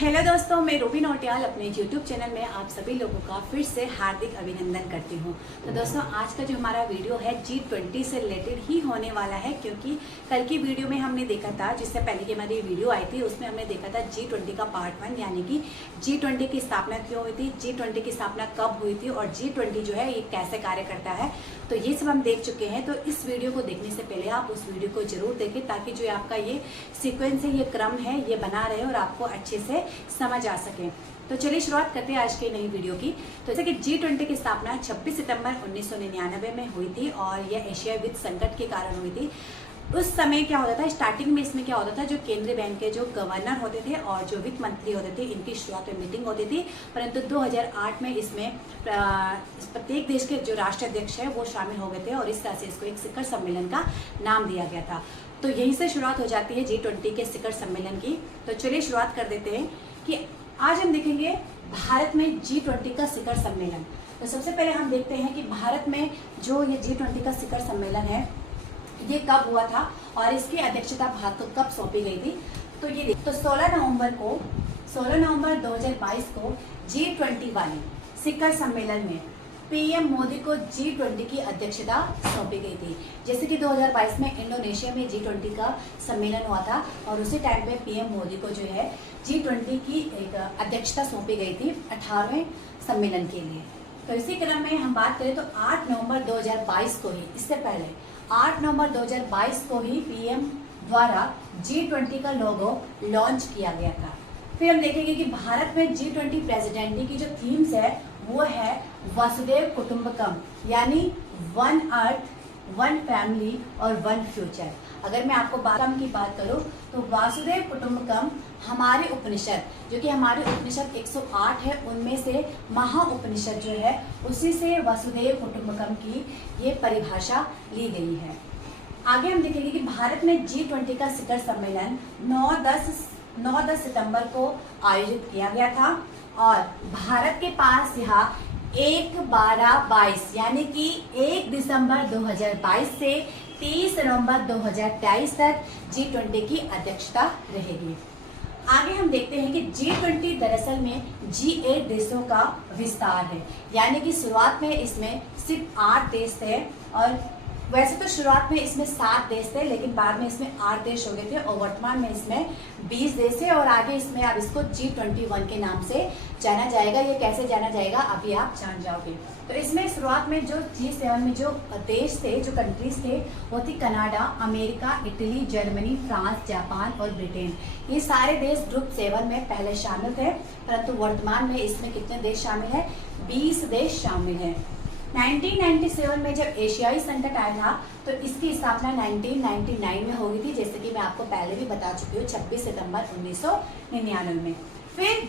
Hello दोस्तों, मैं Ruby Nautiyal अपने YouTube चैनल में आप सभी लोगों का फिर से हार्दिक अभिनंदन करती हूँ। तो दोस्तों, आज का जो हमारा वीडियो है G20 से रिलेटेड ही होने वाला है, क्योंकि कल की वीडियो में हमने देखा था, जिससे पहले की हमारी वीडियो आई थी, उसमें हमने देखा था G20 का पार्ट 1, यानी कि G20 की स्थापना क्यों हुई थी, G20 की स्थापना कब हुई थी और G20 जो है ये कैसे कार्य करता है। तो ये सब हम देख चुके हैं। तो इस वीडियो को देखने से पहले आप उस वीडियो को जरूर देखें, ताकि जो आपका ये सीक्वेंस है, ये क्रम है, ये बना रहे और आपको अच्छे से समझ आ सके। तो चलिए शुरुआत करते हैं आज के नई वीडियो की। तो जैसे कि G20 की स्थापना 26 सितंबर 1999 में हुई थी और यह एशियाई वित्त संकट के कारण हुई थी। उस समय क्या होता था, स्टार्टिंग में इसमें क्या होता था, जो केंद्रीय बैंक के जो गवर्नर होते थे और जो वित्त मंत्री होते थे, इनकी शुरुआत में मीटिंग होती थी। परंतु 2008 में इसमें प्रत्येक देश के जो राष्ट्राध्यक्ष है वो शामिल हो गए थे और इस तरह से इसको एक शिखर सम्मेलन का नाम दिया गया था। तो यहीं से शुरुआत हो जाती है G20 के शिखर सम्मेलन की। तो चलिए शुरुआत कर देते हैं कि आज हम देखेंगे भारत में G20 का शिखर सम्मेलन। तो सबसे पहले हम देखते हैं कि भारत में जो ये G20 का शिखर सम्मेलन है ये कब हुआ था और इसकी अध्यक्षता भारत को कब सौंपी गई थी। तो ये तो 16 नवंबर 2022 को G20 वाले शिखर सम्मेलन में पीएम मोदी को G20 की अध्यक्षता सौंपी गई थी। जैसे कि 2022 में इंडोनेशिया में G20 का सम्मेलन हुआ था और उसी टाइम पे पीएम मोदी को जो है G20 की एक अध्यक्षता सौंपी गई थी 18वें सम्मेलन के लिए। तो इसी क्रम में हम बात करें तो 8 नवंबर 2022 को ही, इससे पहले 8 नवंबर 2022 को ही पीएम द्वारा G20 का लोगो लॉन्च किया गया था। फिर हम देखेंगे कि भारत में G20 प्रेसिडेंटी की जो थीम्स है वो है वसुधैव कुटुंबकम, यानी वन अर्थ, वन फैमिली और वन फ्यूचर। अगर मैं आपको की बात करूं तो वासुदेव कुटुंबकम हमारे उपनिषद, जो कि हमारे उपनिषद 108 है, उनमें से महा उपनिषद जो है उसी से वसुदेव कुटुंबकम की ये परिभाषा ली गई है। आगे हम देखेंगे कि भारत में G20 का शिखर सम्मेलन 9-10 सितंबर को आयोजित किया गया था और भारत के पास यहाँ 1-12-22 यानी कि 1 दिसंबर 2022 से 30 नवंबर 2023 तक G20 की अध्यक्षता रहेगी। आगे हम देखते हैं कि G20 दरअसल में G8 देशों का विस्तार है, यानी कि शुरुआत में इसमें सिर्फ 8 देश थे और वैसे तो शुरुआत में इसमें 7 देश थे, लेकिन बाद में इसमें 8 देश हो गए थे और वर्तमान में इसमें 20 देश है और आगे इसमें अब इसको G21 के नाम से जाना जाएगा। ये कैसे जाना जाएगा अभी आप जान जाओगे। तो इसमें शुरुआत में जो G7 में जो देश थे, जो कंट्रीज थे, वो थी Canada, America, Italy, Germany, France, Japan और ब्रिटेन। ये सारे देश ग्रुप 7 में पहले शामिल थे, परंतु वर्तमान में इसमें कितने देश शामिल है? 20 देश शामिल है। 1997 में जब एशियाई संकट आया था तो इसकी स्थापना 1999 में हो गई थी, जैसे कि मैं आपको पहले भी बता चुकी हूँ, 26 सितंबर 1999 में। फिर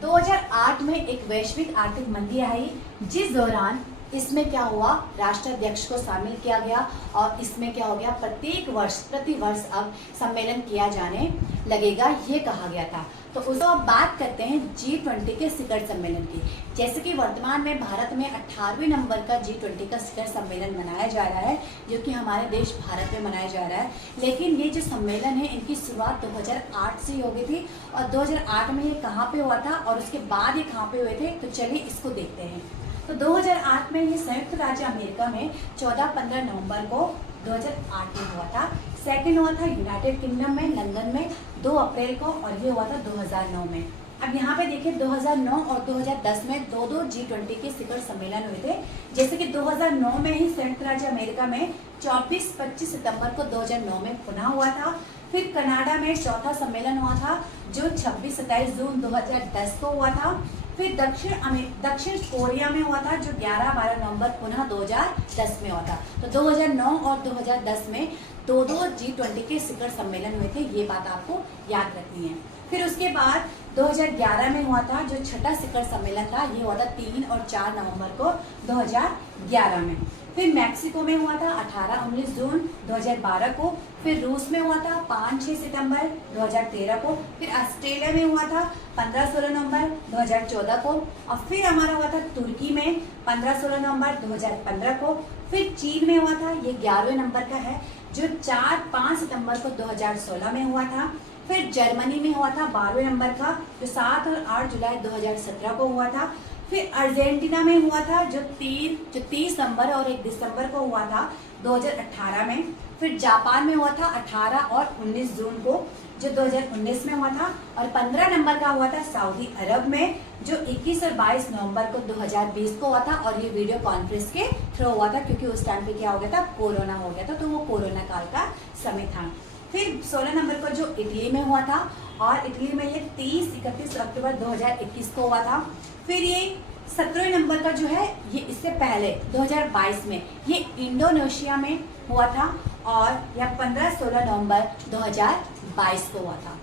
2008 में एक वैश्विक आर्थिक मंदी आई, जिस दौरान इसमें क्या हुआ, राष्ट्राध्यक्ष को शामिल किया गया और इसमें क्या हो गया, प्रति वर्ष अब सम्मेलन किया जाने लगेगा, ये कहा गया था। तो उसको अब बात करते हैं G20 के शिखर सम्मेलन की। जैसे कि वर्तमान में भारत में 18वें नंबर का G20 का शिखर सम्मेलन मनाया जा रहा है, जो कि हमारे देश भारत में मनाया जा रहा है। लेकिन ये जो सम्मेलन है, इनकी शुरुआत 2008 से हो गई थी और 2008 में ये कहाँ पे हुआ था और उसके बाद ये कहाँ पे हुए थे, तो चलिए इसको देखते हैं। तो 2008 में ये संयुक्त राज्य अमेरिका में 14-15 नवंबर को 2008 में हुआ था। सेकंड हुआ था यूनाइटेड किंगडम में, लंदन में 2 अप्रैल को, और ये हुआ था 2009 में। अब यहाँ पे देखिए 2009 और 2010 में दो G20 के शिखर सम्मेलन हुए थे। जैसे कि 2009 में ही संयुक्त राज्य अमेरिका में 24-25 सितंबर को 2009 में पुनः हुआ था। फिर कनाडा में चौथा सम्मेलन हुआ था जो 26-27 जून 2010 को हुआ था। फिर दक्षिण कोरिया में हुआ था जो 11-12 नवंबर पुनः 2010 में हुआ था। तो 2009 और 2010 में दो G20 के शिखर सम्मेलन हुए थे, ये बात आपको याद रखनी है। फिर उसके बाद 2011 में हुआ था जो छठा शिखर सम्मेलन था, ये हुआ था 3 और 4 नवंबर को 2011 में। फिर मैक्सिको में हुआ था 18-19 जून 2012 को। फिर रूस में हुआ था 5-6 सितंबर 2013 को। फिर ऑस्ट्रेलिया में हुआ था 15-16 नवंबर 2014 को। और फिर हमारा हुआ था तुर्की में 15-16 नवंबर 2015 को। फिर चीन में हुआ था, ये 11वें नंबर का है, जो 4-5 सितंबर को 2016 में हुआ था। फिर जर्मनी में हुआ था 12वें नंबर का, जो 7 और 8 जुलाई 2017 को हुआ था। फिर अर्जेंटीना में हुआ था जो 30 नवंबर और 1 दिसंबर को हुआ था 2018 में। फिर जापान में हुआ था 18 और 19 जून को, जो 2019 में हुआ था। और 15 नंबर का हुआ था सऊदी अरब में, जो 21 और 22 नवंबर को 2020 को हुआ था। और ये वीडियो कॉन्फ्रेंस के थ्रू हुआ था, क्योंकि उस टाइम पे क्या हो गया था, कोरोना हो गया था, तो वो कोरोना काल का समय था। फिर 16 नंबर को जो इटली में हुआ था, और इटली में ये 30-31 अक्टूबर 2021 को हुआ था। फिर ये 17वें नंबर का जो है, ये इससे पहले 2022 में ये इंडोनेशिया में हुआ था, और यह 15-16 नवंबर 2022 को हुआ था।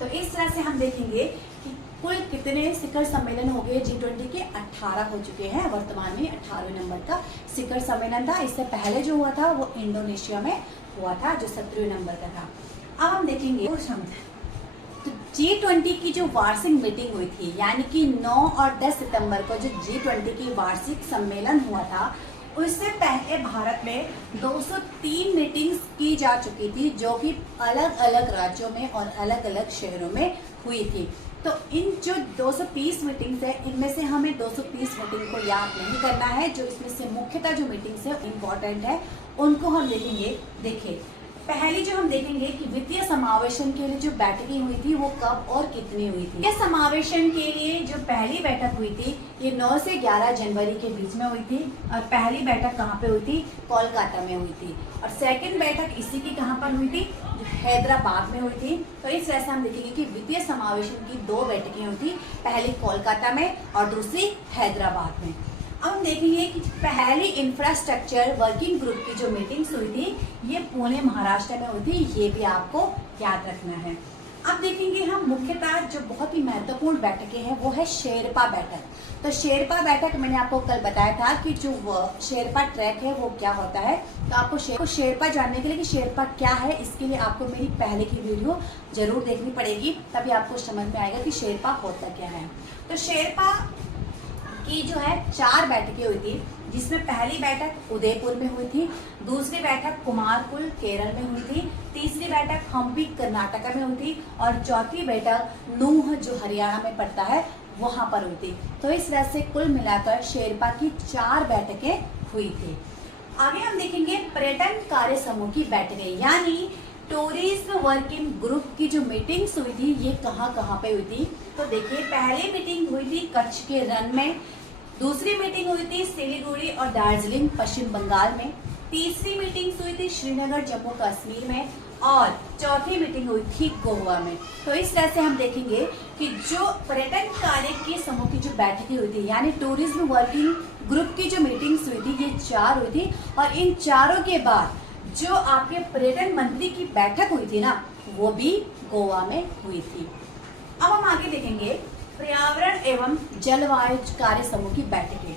तो इस तरह से हम देखेंगे कि कुल कितने शिखर सम्मेलन हो गए G20 के। 18 हो चुके हैं वर्तमान में। 18वें नंबर का शिखर सम्मेलन था। इससे पहले जो हुआ था वो इंडोनेशिया में हुआ था, जो 17वें नंबर का था। अब हम देखेंगे तो G20 की जो वार्षिक मीटिंग हुई थी, यानी कि 9 और 10 सितंबर को जो G20 की वार्षिक सम्मेलन हुआ था, उससे पहले भारत में 203 मीटिंग्स की जा चुकी थी, जो कि अलग अलग राज्यों में और अलग अलग शहरों में हुई थी। तो इन जो 230 मीटिंग्स है, इनमें से हमें 230 मीटिंग को याद नहीं करना है। जो इसमें से मुख्यतः जो मीटिंग्स है इम्पोर्टेंट है, उनको हम देखेंगे। देखिए, पहली जो हम देखेंगे कि वित्तीय समावेशन के लिए जो बैठकें हुई थी वो कब और कितनी हुई थी। वित्तीय समावेशन के लिए जो पहली बैठक हुई थी, ये 9 से 11 जनवरी के बीच में हुई थी। और पहली बैठक कहाँ पे हुई थी? कोलकाता में हुई थी। और सेकंड बैठक इसी की कहाँ पर हुई थी? जो हैदराबाद में हुई थी। तो इस तरह से हम देखेंगे कि वित्तीय समावेशन की 2 बैठकें हुई थी, पहली कोलकाता में और दूसरी हैदराबाद में। अब हम देखेंगे कि पहली इंफ्रास्ट्रक्चर वर्किंग ग्रुप की जो मीटिंग्स हुई थी, ये पुणे महाराष्ट्र में हुई थी। ये भी आपको याद रखना है। अब देखेंगे हम मुख्यतः जो बहुत ही महत्वपूर्ण बैठकें हैं, वो है शेरपा बैठक। तो शेरपा बैठक मैंने आपको कल बताया था कि जो शेरपा ट्रैक है वो क्या होता है। तो आपको शेरपा जानने के लिए कि शेरपा क्या है, इसके लिए आपको मेरी पहले की वीडियो जरूर देखनी पड़ेगी, तभी आपको समझ में आएगा कि शेरपा होता क्या है। तो शेरपा की जो है 4 बैठकें हुई थी, जिसमें पहली बैठक उदयपुर में हुई थी, दूसरी बैठक कुमारकुल केरल में हुई थी, तीसरी बैठक हम्पी कर्नाटका में हुई थी, और चौथी बैठक नूह जो हरियाणा में पड़ता है वहां पर हुई थी। तो इस तरह से कुल मिलाकर शेरपा की 4 बैठकें हुई थी। आगे हम देखेंगे पर्यटन कार्य समूह की बैठकें, यानी टूरिज्म वर्किंग ग्रुप की जो मीटिंग्स हुई थी, ये कहाँ कहाँ पे हुई थी। तो देखिए, पहली मीटिंग हुई थी कच्छ के रन में, दूसरी मीटिंग हुई थी सिलीगुड़ी और दार्जिलिंग पश्चिम बंगाल में, तीसरी मीटिंग हुई थी श्रीनगर जम्मू कश्मीर में, और चौथी मीटिंग हुई थी गोवा में। तो इस तरह से हम देखेंगे कि जो पर्यटन कार्य के समूह की जो बैठकें हुई थी, यानी टूरिज्म वर्किंग ग्रुप की जो मीटिंग्स हुई थी, ये 4 हुई थी। और इन चारों के बाद जो आपके पर्यटन मंत्री की बैठक हुई थी ना, वो भी गोवा में हुई थी। अब हम आगे देखेंगे पर्यावरण एवं जलवायु कार्य समूह की बैठकें।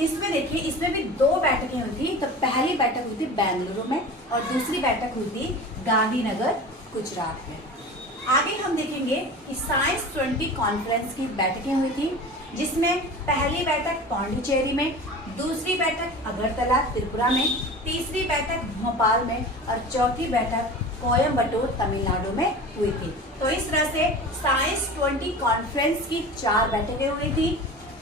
इसमें देखिए, इसमें भी 2 बैठकें हुई थी। तो पहली बैठक हुई थी बेंगलुरु में, और दूसरी बैठक हुई थी गांधीनगर गुजरात में। आगे हम देखेंगे कि साइंस 20 कॉन्फ्रेंस की बैठकें हुई थी, जिसमें पहली बैठक पौंडीचेरी में, दूसरी बैठक अगरतला त्रिपुरा में, तीसरी बैठक भोपाल में, और चौथी बैठक कोयम्बटूर तमिलनाडु में हुई थी। तो इस तरह से साइंस 20 कॉन्फ्रेंस की 4 बैठकें हुई थी।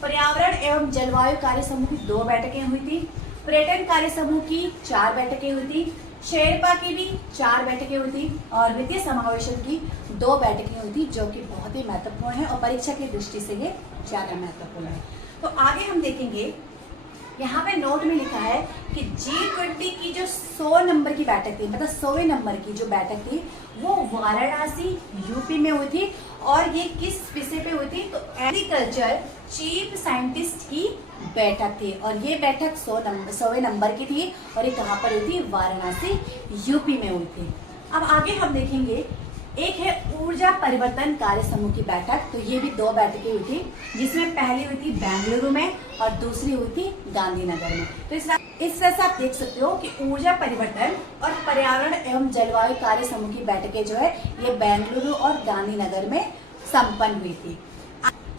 पर्यावरण एवं जलवायु कार्य समूह की 2 बैठकें हुई थी, पर्यटन कार्य समूह की 4 बैठकें हुई थी, शेरपा की भी 4 बैठकें हुई थी, और वित्तीय समावेशन की 2 बैठकें हुई थी, जो कि बहुत ही महत्वपूर्ण है और परीक्षा की दृष्टि से ये ज्यादा महत्वपूर्ण है। तो आगे हम देखेंगे, यहाँ पे नोट में लिखा है कि G20 की जो 100 नंबर की बैठक थी, मतलब 100वें नंबर की जो बैठक थी, वो वाराणसी यूपी में हुई थी। और ये किस विषय पे हुई थी? तो एग्रीकल्चर चीफ साइंटिस्ट की बैठक थी, और ये बैठक 100वें नंबर की थी, और ये कहाँ पर हुई थी? वाराणसी यूपी में हुई थी। अब आगे हम देखेंगे, एक है ऊर्जा परिवर्तन कार्य समूह की बैठक। तो ये भी 2 बैठकें हुई थी, जिसमें पहली हुई थी बेंगलुरु में और दूसरी हुई थी गांधीनगर में। तो इस तरह से आप देख सकते हो कि ऊर्जा परिवर्तन और पर्यावरण एवं जलवायु कार्य समूह की बैठकें जो है, ये बेंगलुरु और गांधीनगर में संपन्न हुई थी।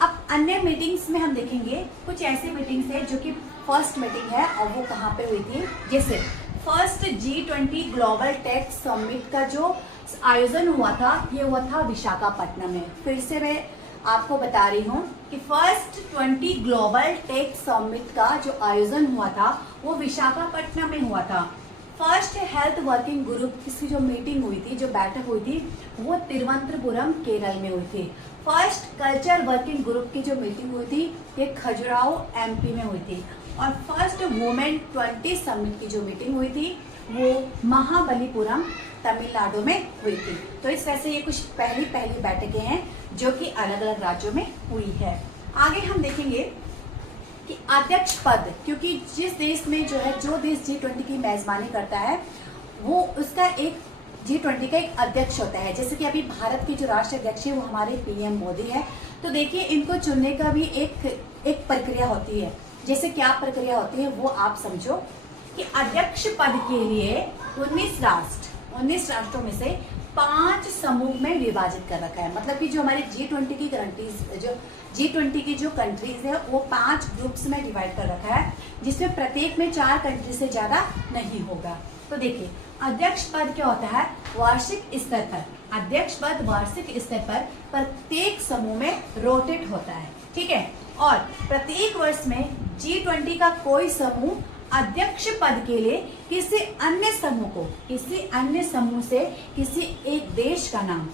अब अन्य मीटिंग्स में हम देखेंगे कुछ ऐसी मीटिंग्स है जो कि फर्स्ट मीटिंग है, और वो कहाँ पे हुई थी? जैसे first G20 global tech summit का जो आयोजन हुआ था ये हुआ था विशाखापट्टनम में। फिर से मैं आपको बता रही हूँ कि फर्स्ट 20 ग्लोबल टेक समिट का जो आयोजन हुआ था वो विशाखापट्टनम में हुआ था। फर्स्ट हेल्थ वर्किंग ग्रुप की जो मीटिंग हुई थी, जो बैठक हुई थी, वो तिरुवनंतपुरम केरल में हुई थी। फर्स्ट कल्चर वर्किंग ग्रुप की जो मीटिंग हुई थी ये खजुराहो एमपी में हुई थी। और फर्स्ट वुमेन 20 समिट की जो मीटिंग हुई थी वो महाबलीपुरम तमिलनाडु में हुई थी। तो इस तरह से ये कुछ पहली बैठकें हैं जो कि अलग अलग राज्यों में हुई है। आगे हम देखेंगे कि अध्यक्ष पद, क्योंकि जिस देश में जो देश G20 की मेजबानी करता है वो उसका एक G20 का एक अध्यक्ष होता है। जैसे कि अभी भारत के जो राष्ट्र अध्यक्ष है वो हमारे पीएम मोदी है। तो देखिए इनको चुनने का भी एक प्रक्रिया होती है। जैसे क्या प्रक्रिया होती है वो आप समझो कि अध्यक्ष पद के लिए 19 राष्ट्रों में से 5 समूह में विभाजित कर रखा है। मतलब कि जो हमारे G20 की कंट्रीज है वो 5 ग्रुप्स में डिवाइड कर रखा है, जिसमें प्रत्येक में 4 कंट्री से ज्यादा नहीं होगा। तो देखिए अध्यक्ष पद क्या होता है, वार्षिक स्तर पर अध्यक्ष पद वार्षिक स्तर पर प्रत्येक समूह में रोटेट होता है, ठीक है। और प्रत्येक वर्ष में G20 का कोई समूह अध्यक्ष पद के लिए किसी अन्य समूह से किसी एक देश का नाम,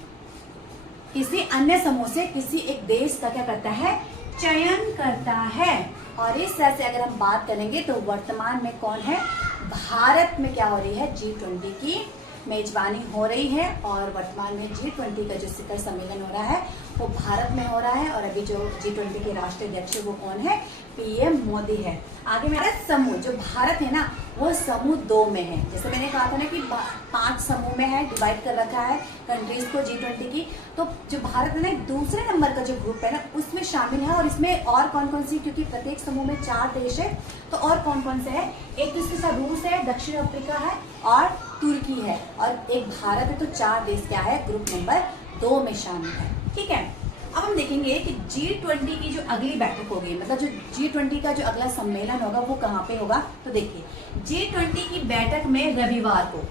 किसी अन्य समूह से किसी एक देश का क्या करता है, चयन करता है। और इस तरह से अगर हम बात करेंगे तो वर्तमान में कौन है, भारत में क्या हो रही है, G20 की मेजबानी हो रही है। और वर्तमान में G20 का जो शिखर सम्मेलन हो रहा है वो भारत में हो रहा है। और अभी जो G20 के राष्ट्रीय अध्यक्ष वो कौन है, पीएम मोदी है। आगे मेरा समूह, जो भारत है ना वो समूह 2 में है। जैसे मैंने कहा था ना कि 5 समूह में है, डिवाइड कर रखा है कंट्रीज को G20 की। तो जो भारत है ना दूसरे नंबर का जो ग्रुप है ना उसमें शामिल है। और इसमें और कौन कौन सी, क्योंकि प्रत्येक समूह में 4 देश है, तो और कौन कौन से है, एक तो इसके साथ रूस है, दक्षिण अफ्रीका है और तुर्की है, और एक भारत है। तो 4 देश क्या है, ग्रुप नंबर 2 में शामिल है, ठीक है। अब हम देखेंगे कि G20 की जो अगली बैठक होगी, मतलब जो G20 का जो अगला सम्मेलन होगा वो कहाँ पे होगा। तो देखिए G20 की बैठक में रविवार को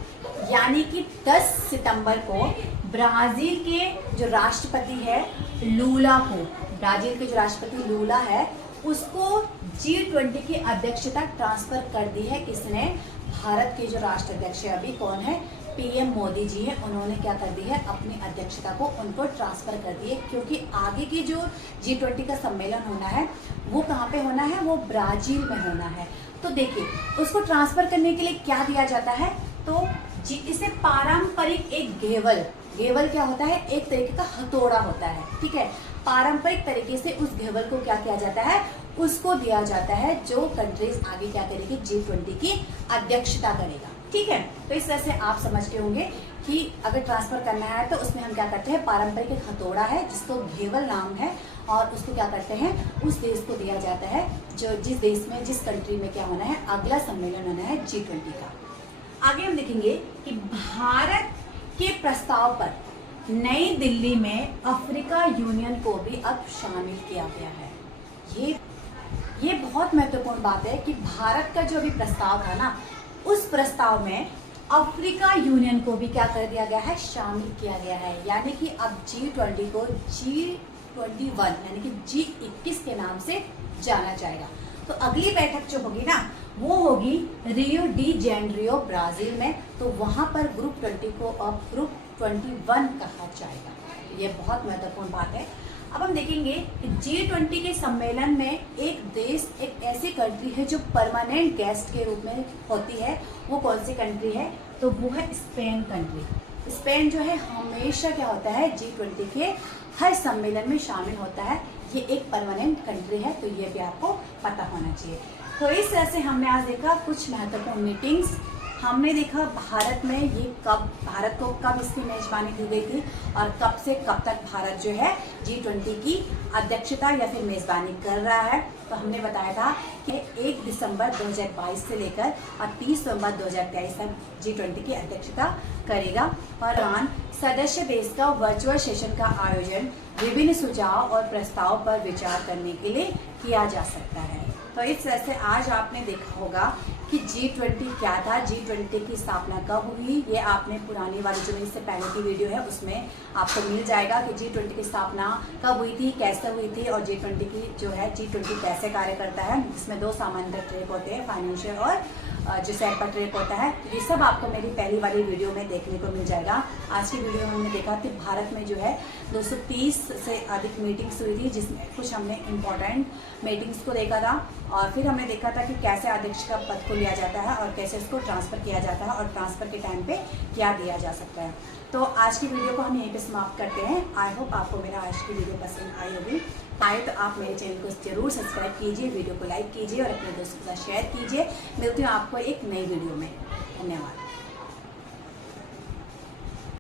यानी कि 10 सितंबर को ब्राजील के जो राष्ट्रपति है लूला को, ब्राजील के जो राष्ट्रपति लूला है उसको G20 की अध्यक्षता ट्रांसफर कर दी है। किसने, भारत के जो राष्ट्र अध्यक्ष है अभी कौन है, पीएम मोदी जी है। उन्होंने क्या कर दी है, अपनी अध्यक्षता को उनको ट्रांसफर कर दी है, क्योंकि आगे की जो G20 का सम्मेलन होना है वो कहाँ पे होना है, वो ब्राजील में होना है। तो देखिए उसको ट्रांसफर करने के लिए क्या दिया जाता है, तो इसे पारंपरिक एक घेवल क्या होता है, एक तरीके का हथौड़ा होता है, ठीक है। पारंपरिक तरीके से उस घेवल को क्या किया जाता है, उसको दिया जाता है जो कंट्रीज आगे क्या करेगी, G20 की अध्यक्षता करेगा, ठीक है। तो इस तरह से आप समझ के होंगे कि अगर ट्रांसफर करना है तो उसमें हम क्या करते हैं, पारंपरिक एक हथौड़ा है जिसको घेवल नाम है, और उसको क्या करते हैं, उस देश को दिया जाता है जो जिस देश में, जिस कंट्री में क्या होना है, अगला सम्मेलन होना है G20 का। आगे हम देखेंगे कि भारत के प्रस्ताव पर नई दिल्ली में अफ्रीका यूनियन को भी अब शामिल किया गया है। ये बहुत महत्वपूर्ण बात है कि भारत का जो अभी प्रस्ताव था ना उस प्रस्ताव में अफ्रीका यूनियन को भी क्या कर दिया गया है, शामिल किया गया है। यानी कि अब G20 को G21 यानी कि G21 के नाम से जाना जाएगा। तो अगली बैठक जो होगी ना वो होगी रियो डी जेनेरियो ब्राजील में। तो वहां पर ग्रुप 20 को अब ग्रुप 21 कहा जाएगा। ये बहुत महत्वपूर्ण बात है। अब हम देखेंगे कि G20 के सम्मेलन में एक देश, एक ऐसी कंट्री है जो परमानेंट गेस्ट के रूप में होती है। वो कौन सी कंट्री है, तो वो है स्पेन कंट्री। स्पेन जो है हमेशा क्या होता है, G20 के हर सम्मेलन में शामिल होता है। ये एक परमानेंट कंट्री है, तो ये भी आपको पता होना चाहिए। तो इस तरह से हमने आज देखा कुछ महत्वपूर्ण मीटिंग्स। हमने देखा भारत में ये भारत को कब इसकी मेजबानी दी गई थी और कब से कब तक भारत जो है G20 की अध्यक्षता या फिर मेजबानी कर रहा है। तो हमने बताया था कि 1 दिसंबर 2022 से लेकर और 30 नवंबर 2023 तक G20 की अध्यक्षता करेगा। और सदस्य देश का वर्चुअल सेशन का आयोजन विभिन्न सुझाव और प्रस्ताव पर विचार करने के लिए किया जा सकता है। तो इस तरह से आज आपने देखा होगा कि G20 क्या था, G20 की स्थापना कब हुई। ये आपने पुरानी वाली जो इससे पहले की वीडियो है उसमें आपको मिल जाएगा कि G20 की स्थापना कब हुई थी, कैसे हुई थी, और G20 की जो है G20 कैसे कार्य करता है। इसमें दो सामान्य ट्रैक होते हैं, फाइनेंशियल और जो सेट पर ट्रैक होता है। ये सब आपको मेरी पहली वाली वीडियो में देखने को मिल जाएगा। आज की वीडियो में हमने देखा कि भारत में जो है 230 से अधिक मीटिंग्स हुई थी, जिसमें कुछ हमने इम्पोर्टेंट मीटिंग्स को देखा था, और फिर हमने देखा था कि कैसे अध्यक्ष का पद को लिया जाता है और कैसे उसको ट्रांसफ़र किया जाता है, और ट्रांसफ़र के टाइम पे क्या दिया जा सकता है। तो आज की वीडियो को हम यहीं पे समाप्त करते हैं। आई होप आपको मेरा आज की वीडियो पसंद आई होगी। आए तो आप मेरे चैनल को जरूर सब्सक्राइब कीजिए, वीडियो को लाइक कीजिए और अपने दोस्तों के साथ शेयर कीजिए। मिलती हूँ आपको एक नई वीडियो में। धन्यवाद।